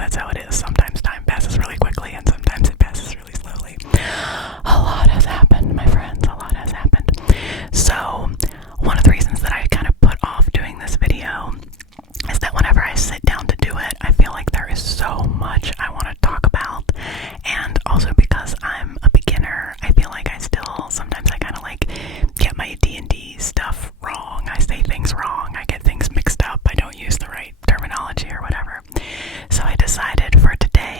that's how it is. Sometimes time passes really quickly and sometimes it passes really slowly. A lot has happened, my friends. A lot has happened. So one of the reasons that I kind of put off doing this video is that whenever I sit down to do it, I feel like there is so much I want to talk about, and also because I'm a beginner, I feel like sometimes I kind of like get my D&D stuff wrong. I say things wrong, I get things mixed up, I don't use the right terminology or whatever. So I decided for today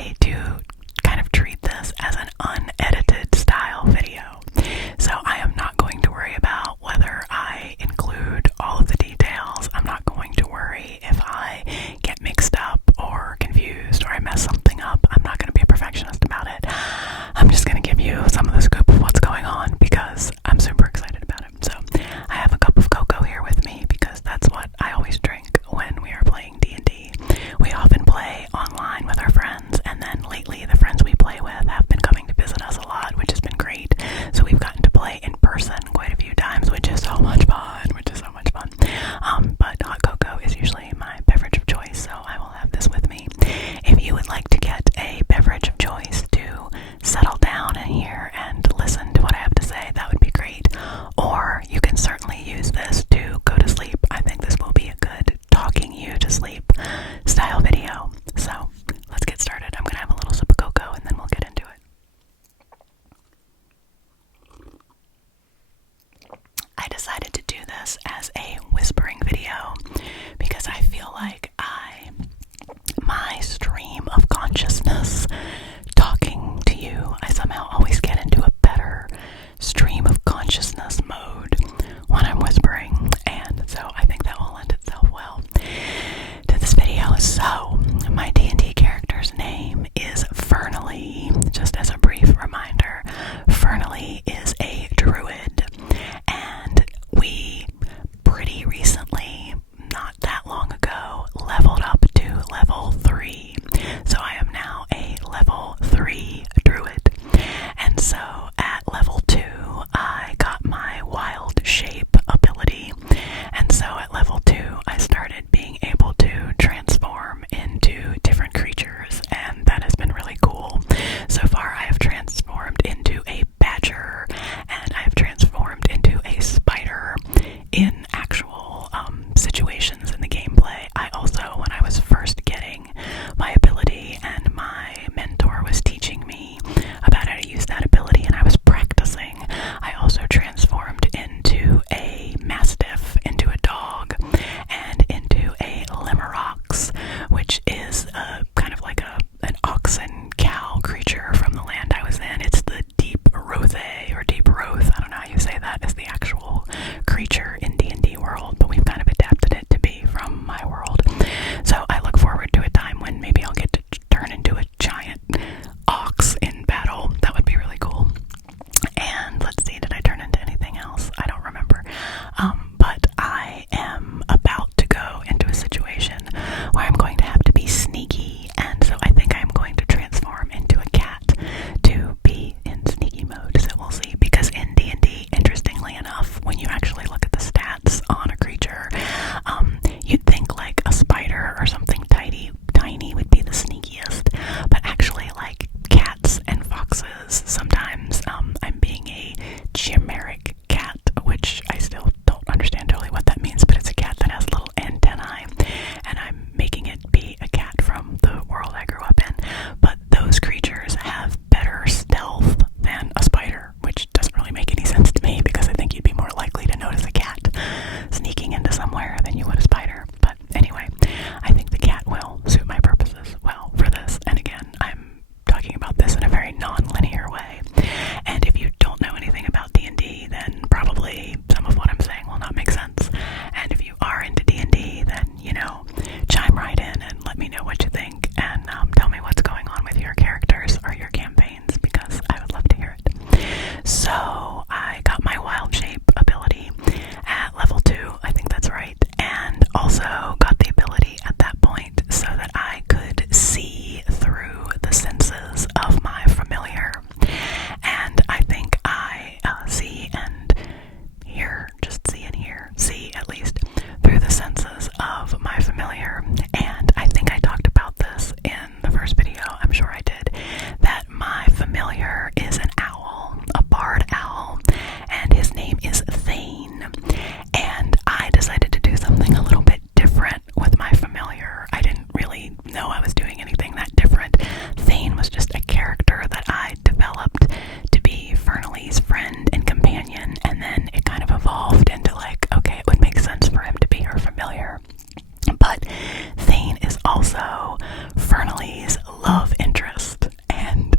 love interest. And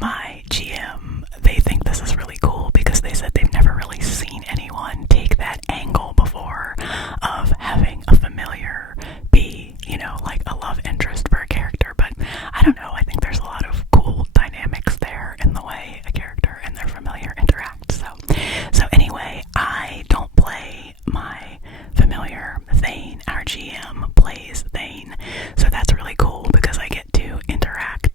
my GM, they think this is really cool because they said they've never really seen anyone take that angle before of having a familiar be, you know, like a love interest for a character. But I don't know, I think there's a lot of cool dynamics there in the way a character and their familiar interact. So anyway, I don't play my familiar Thain. Our GM plays Thain, so that's really cool because I get to interact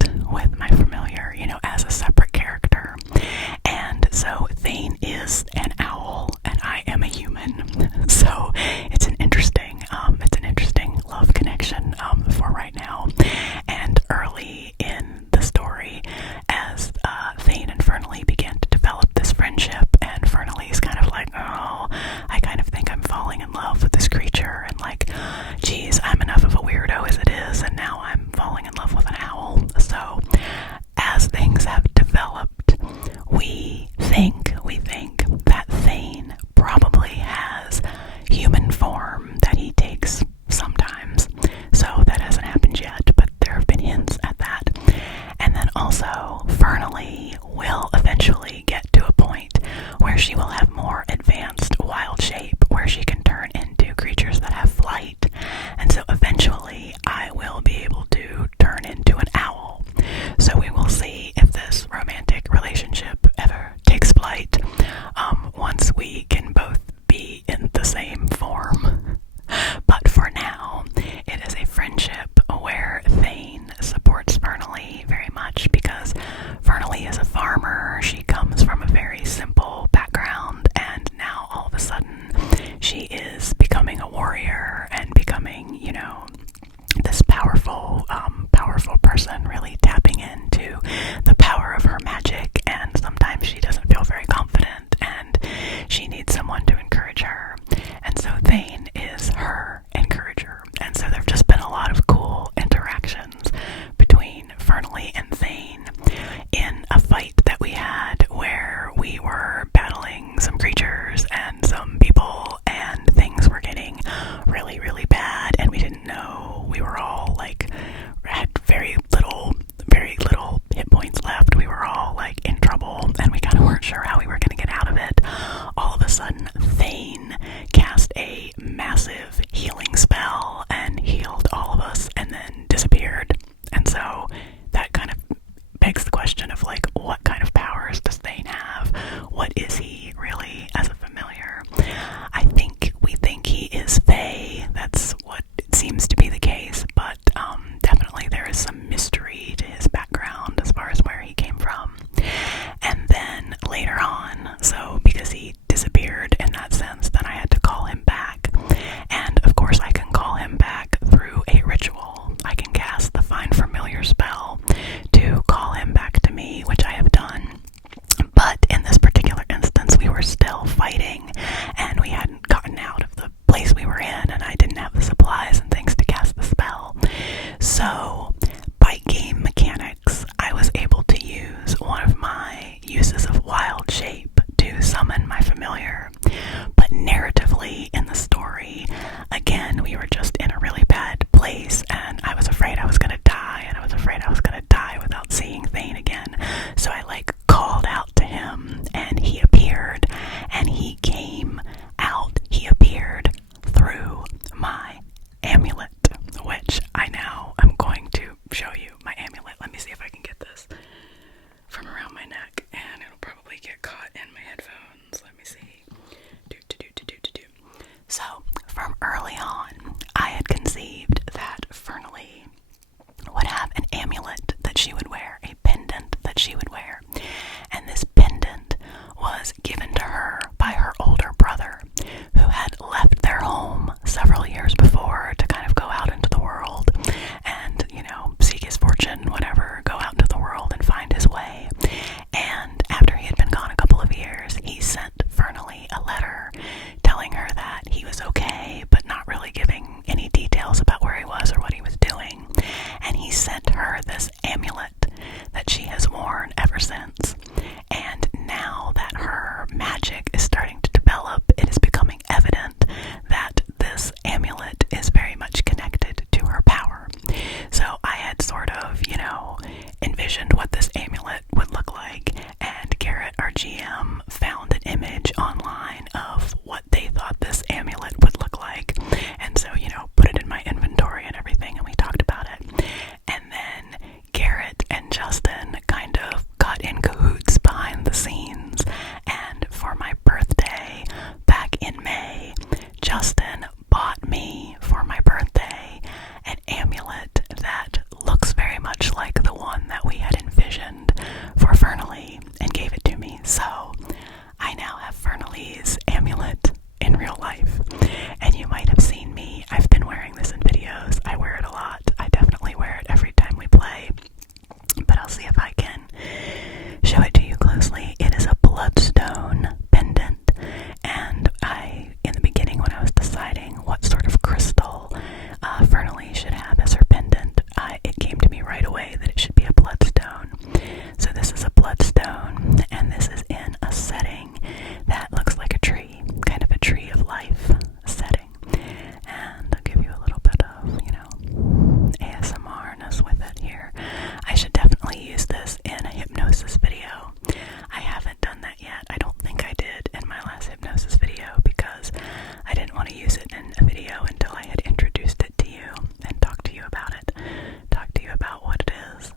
envisioned what this amulet would look like, and Garrett, our GM, found an image online of what they thought this amulet would look like, and so, put it in my inventory and everything, and we talked about it. And then Garrett and Justin kind of got in cahoots behind the scenes, and for my birthday back in May, Justin bought me for my birthday an amulet that looks very much like the one that we had envisioned for Fernalee, and gave it to me. So I now have Fernalee's amulet in real life, and you might have seen me. I've been wearing this in videos. I wear it a lot. I definitely wear it every time we play, but I'll see if I can show it to you closely. It is a bloodstone pendant, and in the beginning, when I was deciding what sort of crystal Fernalee should have as her pendant, it came to me right away that it should be a bloodstone. So this is a bloodstone, and this is in a setting that looks like a tree, kind of a tree of life setting. And I'll give you a little bit of, ASMR-ness with it here. I should definitely use this in a hypnosis video. I haven't done that yet. I don't think I did in my last hypnosis video, because I didn't want to use it in a video until I had introduced it to you and talked to you about it. Talk to you about what it is.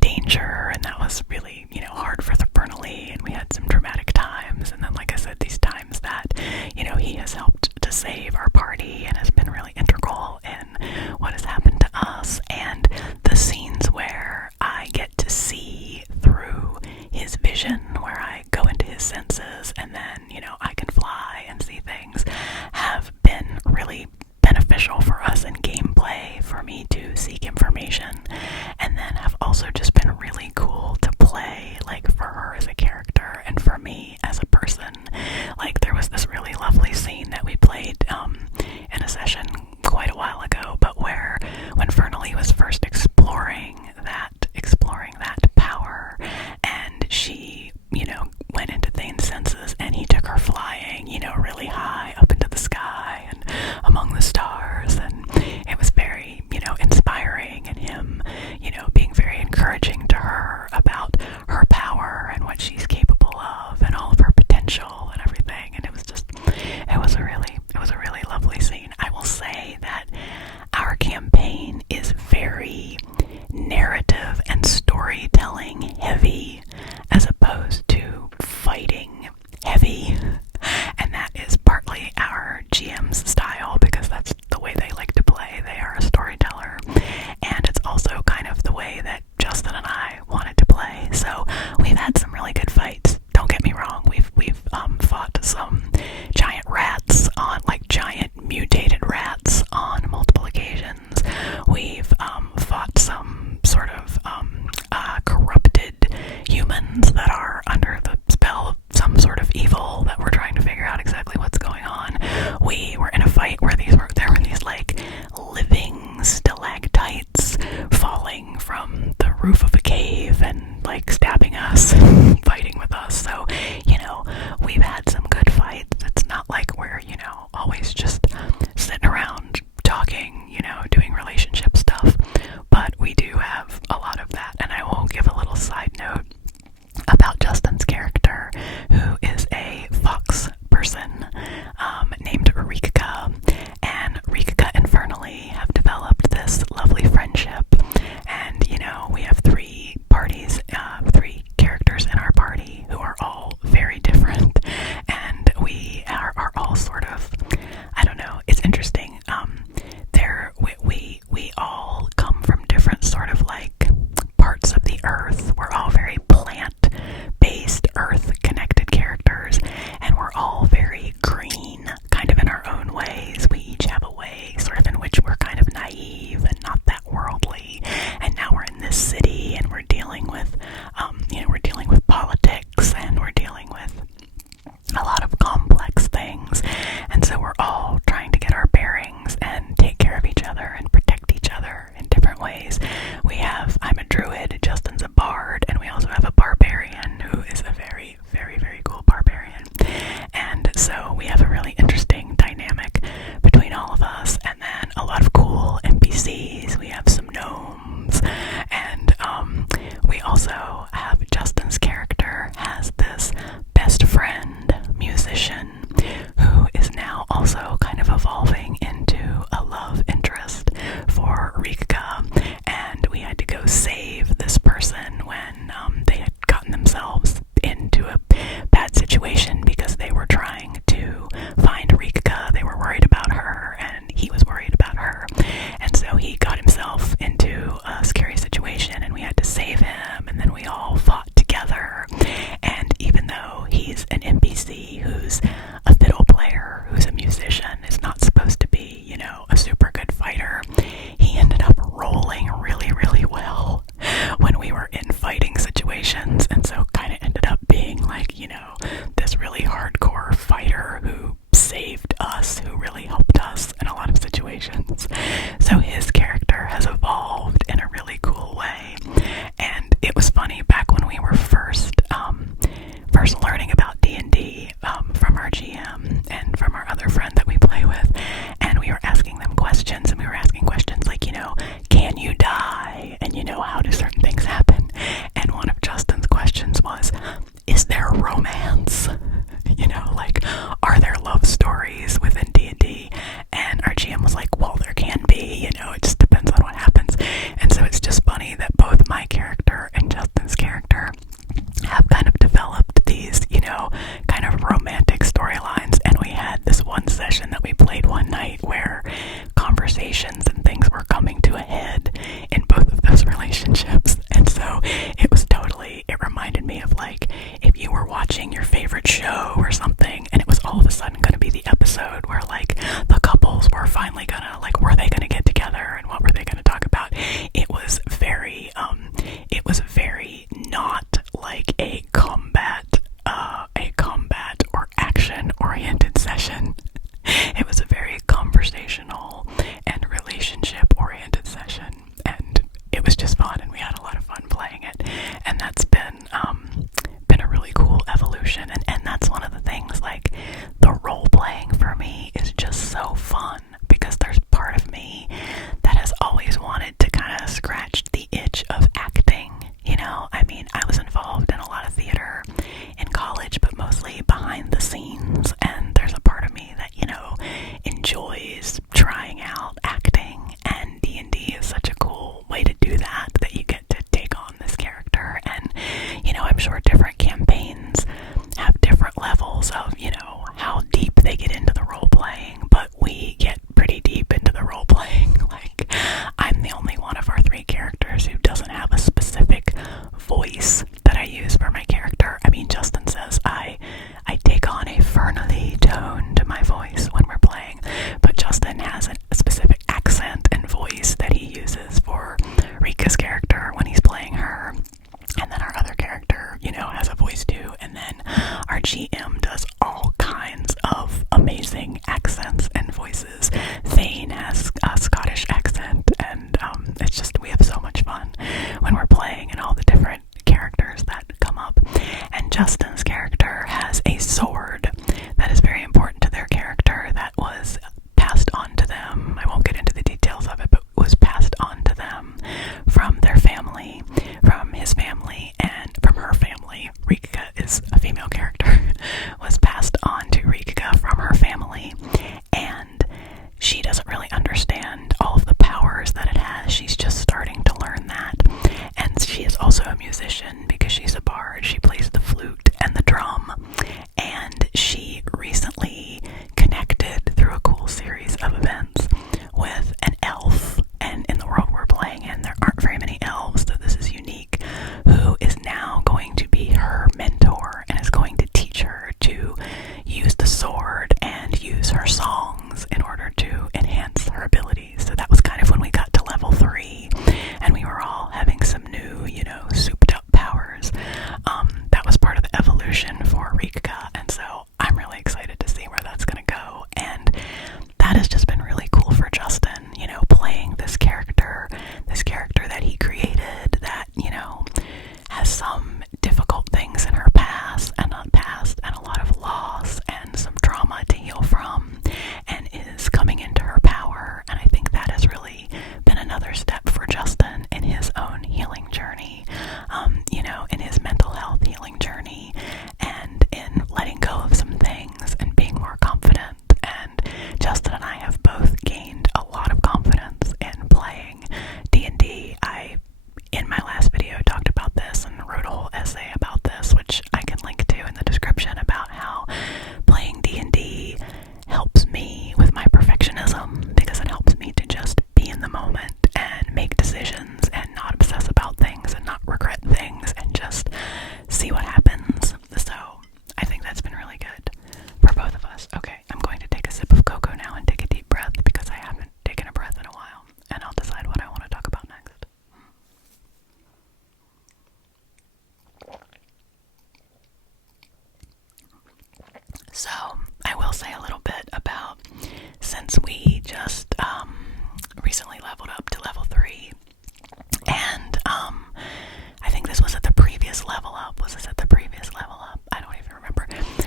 danger, and that was really, you know, hard for the Fernalee, and we had some dramatic times. And then, like I said, these times that, you know, he has helped to save our party and has been really integral in what has happened to us. And the scenes where I get to see through his vision, where I go into his senses and then, you know, I can fly and see things, have been really beneficial for us in gameplay, for me to seek information, and then have also just been really cool to play, like, for her as a character and for me as a person. Like, there was this really lovely scene that we played in a session quite a while ago, but where when Fernalee was first exploring that power, and she, you know, went into Thain's senses, and he took her flying, you know, really high up into the sky and among the stars, and it was very, you know, inspiring, and him, you know, being very encouraging to her about her power and what she's capable of and all of her potential and everything. And it was a really lovely scene. I will say that our campaign is very narrative and storytelling heavy as opposed to fighting heavy, and that is partly our GM's style, because that's the way they like to play. They are a storyteller, and it's also kind of the way that Justin and I wanted to play. So we've had some really good fights. Don't get me wrong, we've fought some giant rats on, like, giant mutated rats on multiple occasions. We've fought some sort of corrupted humans that are under the spell of some sort of evil that we're trying to figure out exactly what's going on. We were in a fight where there were these like living stalactites falling from the roof of a cave and like stabbing us and fighting with us. So, you know, we've had some good fights. It's not like we're, you know, always just sitting around talking, you know, doing relationship stuff, but we do have a lot of that. And I will give a little side note about Justin's character, who is a fox person named Rika, and Rika and Fernalee have developed this lovely friendship. And, you know, we have three characters in watching your favorite show or something, and it was all of a sudden going to be the episode where like the couples were finally gonna, like, were they gonna get together and what were they gonna talk about. It was very not like a combat or action oriented session. It was a very conversational and relationship oriented session, and it was just fun, and we had a lot of fun playing it. And that's been a really cool evolution, and that's one of the things, like, the role playing for me is just so fun, because there's part of me that has always wanted to kind of scratch the itch of acting. You know, I mean, I was involved in a lot of theater in college, but mostly behind the scenes, and there's a part of me that, you know, enjoys trying out acting, and D&D is such a cool way to do that you get to take on this character. And, you know, I'm sure different campaigns have different levels of, you know, how deep they get into the role playing, but we get pretty deep into the role playing. Like, I'm the only one of our three characters who doesn't have a specific voice that I use for my character. I mean, Justin says I take on a Fernalee tone to my voice when we're playing, but Justin has a specific accent and voice that he uses for Rika's character when he's playing her. And then our other character, you know, has a voice too. And then our GM does all kinds of amazing accents and voices. Thain has a Scottish accent, and it's just, we have so much fun when we're playing and all the different characters that come up. And Justin's character has a sword that is very important to their character that was passed on to them. I won't get into the details of it, but was passed on to them from their family, from his family, and from her family. Rika is a female character, was passed on to Rika from her family, and she doesn't really understand all of the powers that it has. She's just starting to learn that. And she is also a musician because she's a bard. She plays the flute and the drum, and she recently connected through a cool series of events with an elf. And in the world we're playing in, there aren't very many elves, so this is unique, who is now going to be her mentor and is going to teach her to use the sword and use her songs in order to enhance her abilities. So that was kind of when we got to level 3 and we were all having some new, you know, souped up powers. That was part of the evolution for Rika, and so I'm really excited to see where that's going to go. And that has just been really cool for Justin, you know, playing this character that he created that, you know, has some difficult things in her past and a lot of loss and some trauma to heal from, and is coming into her power. And I think that has really been another step for Justin in his own healing journey, you know, in his mental health healing journey, and in letting go of some things and being more confident. And Justin and I have both gained a lot of confidence in playing D&D. In my last video, talked about this and wrote a whole essay about this, which I can link to in the description, about how playing D&D helps me with my perfectionism, because it helps me to just be in the moment and make decisions and not obsess about things and not regret things and just see what happens. So I think that's been really good for both of us. Okay, I'm going to take a sip of cocoa now and take a deep breath, because I haven't taken a breath in a while, and I'll decide what I want to talk about next. So I will say a little bit about, since we just recently leveled up to level 3, and I think this was at the previous level up. Was this at the previous level up? I don't even remember.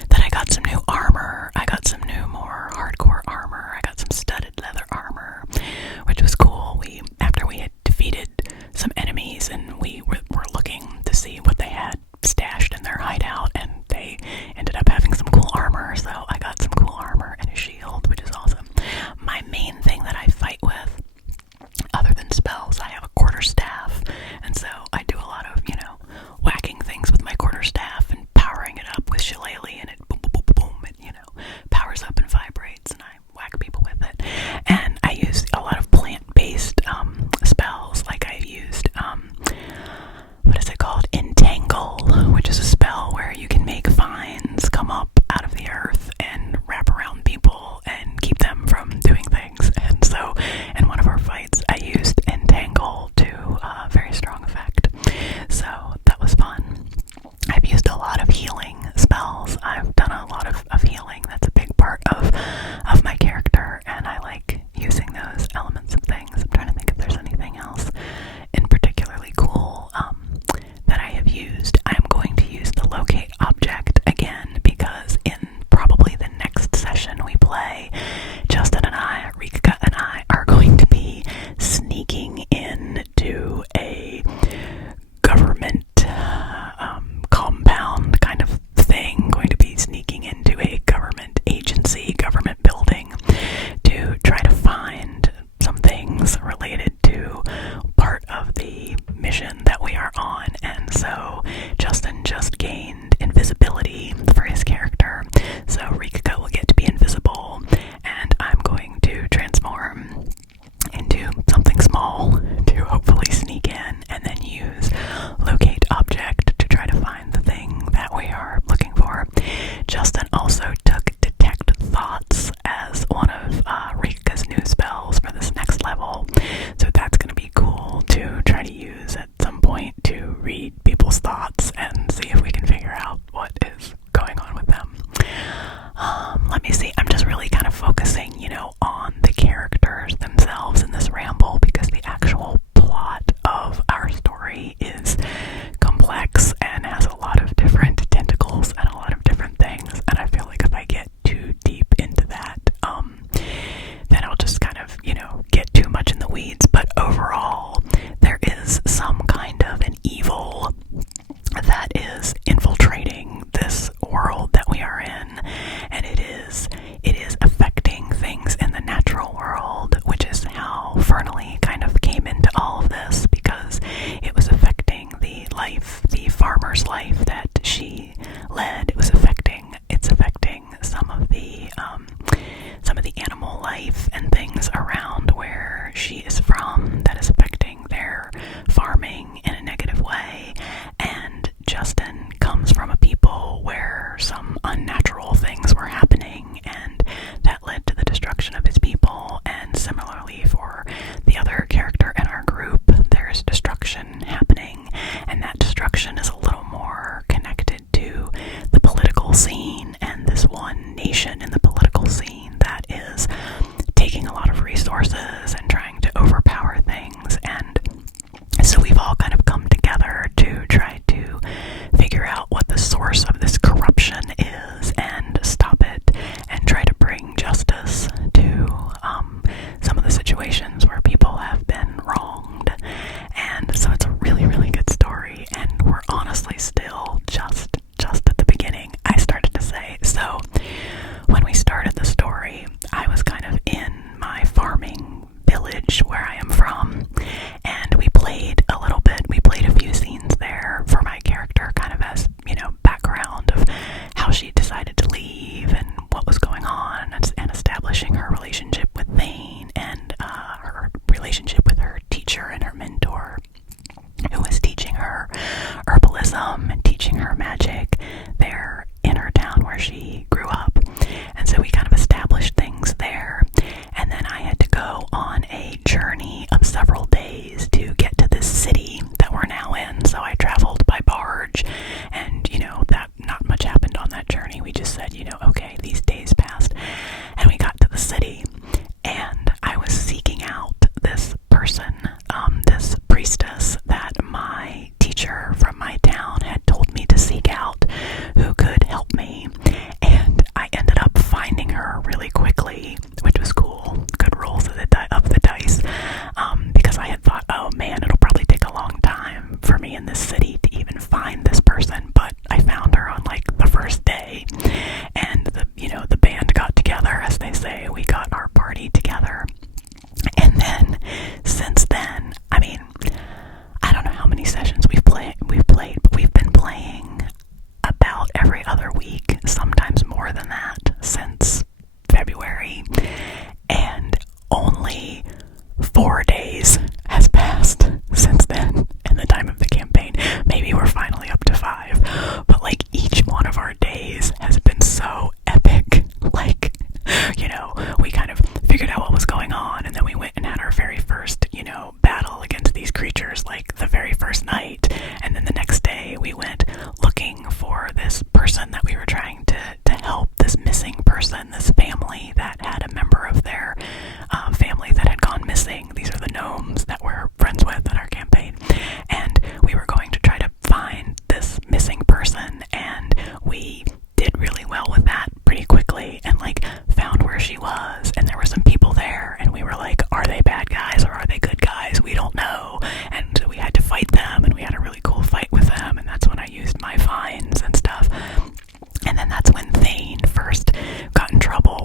That I got some new armor. I got some new, more hardcore armor. I got some studded leather armor, which was cool. After we had defeated some enemies, and we were looking to see what they had stashed in their hideout, and they ended up having some cool armor, so I got some cool armor and a shield, which is awesome. My main thing that I fight with, other than spells, I have a quarterstaff, and so I do a lot of, you know, life, the farmer's life that she led, it's affecting some of the animal life and things around where she is from, that is affecting their farming in a negative way. And Justin comes from a people where some unnatural things were happening, and that led to the destruction of his people. And similarly for the other character in our group, there's destruction happening, and that destruction is a little more connected to the political scene and this one nation in the political scene that is taking a lot of resources and trying to overpower things. And so we've all kind of come together to try to figure out what the source of this corruption is and stop it, and try to bring justice to some of the situations where people have been wronged. And so it's a really, really good story, and we're honestly still just at the beginning, I started to say. So when we started the story, I was kind of in my farming village where I am from, and we played a little bit. We played a few scenes there for my character, kind of as, background of how she decided to leave and what was going on, and establishing her relationship with Thain, and her relationship with her teacher and her mentor, who was teaching her herbalism and teaching her magic there in her town where she grew up. And so we kind of established things there. And then I had to go on a journey of several days to get to this city that we're now in. So I traveled by barge, and that not much happened on that journey. We just said, okay, these days passed, and we got to the city, and I was seeking out this person, this priestess that my teacher from my town had told me to seek out, who could help me. And I ended up finding her really quickly, which was cool. Good rolls of the dice, because I had thought, oh man, it'll probably take a long time for me in this city to even find this person. But I found her on like the first day, and the band got together, as they say. We got our party together. And then, since then, I don't know how many sessions we've played, but we've been playing about every other week, sometimes more than that, since February. And only 4 days has passed since then in the time of the campaign. Maybe we're finally up to 5, but like each one of our days has been so epic. Like, we kind of figured out what was going on, and then we went and had our very first, battle against these creatures, like the very first night. And then the next day we went looking for this person that we were trying to help, this missing person, this family that had a member of their family that had gone missing. These are the gnomes that we're friends with in our campaign. And we were going to try to find this missing person, and we did really well with that pretty quickly, and like found where she was, and there were some people there, and we were like, are they bad guys or are they good guys? We don't know. And we had to fight them, and we had a really cool fight with them, and that's when I used my vines and stuff. And then that's when Thain first got in trouble.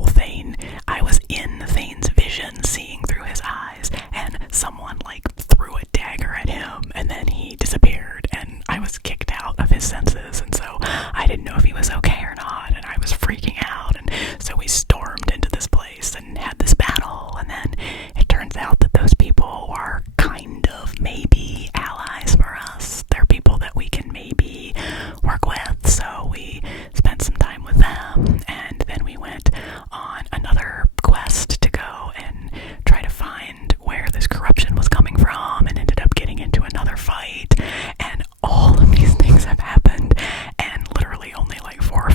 I was in Thain's vision, seeing through his eyes, and someone like threw a dagger at him, and then he disappeared, and I was kicked out of his senses, and so I didn't know if he was okay or not, and I was freaking out. And so we stormed into this place and had this battle, and then it turns out that those people are kind of maybe allies for us. They're people that we can maybe work with, so we spent some time with them, and then we went on another quest to go and try to find where this corruption was coming from, and ended up getting into another fight. And all of these things have happened, and literally only like 4 or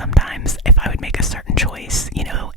sometimes if I would make a certain choice, you know,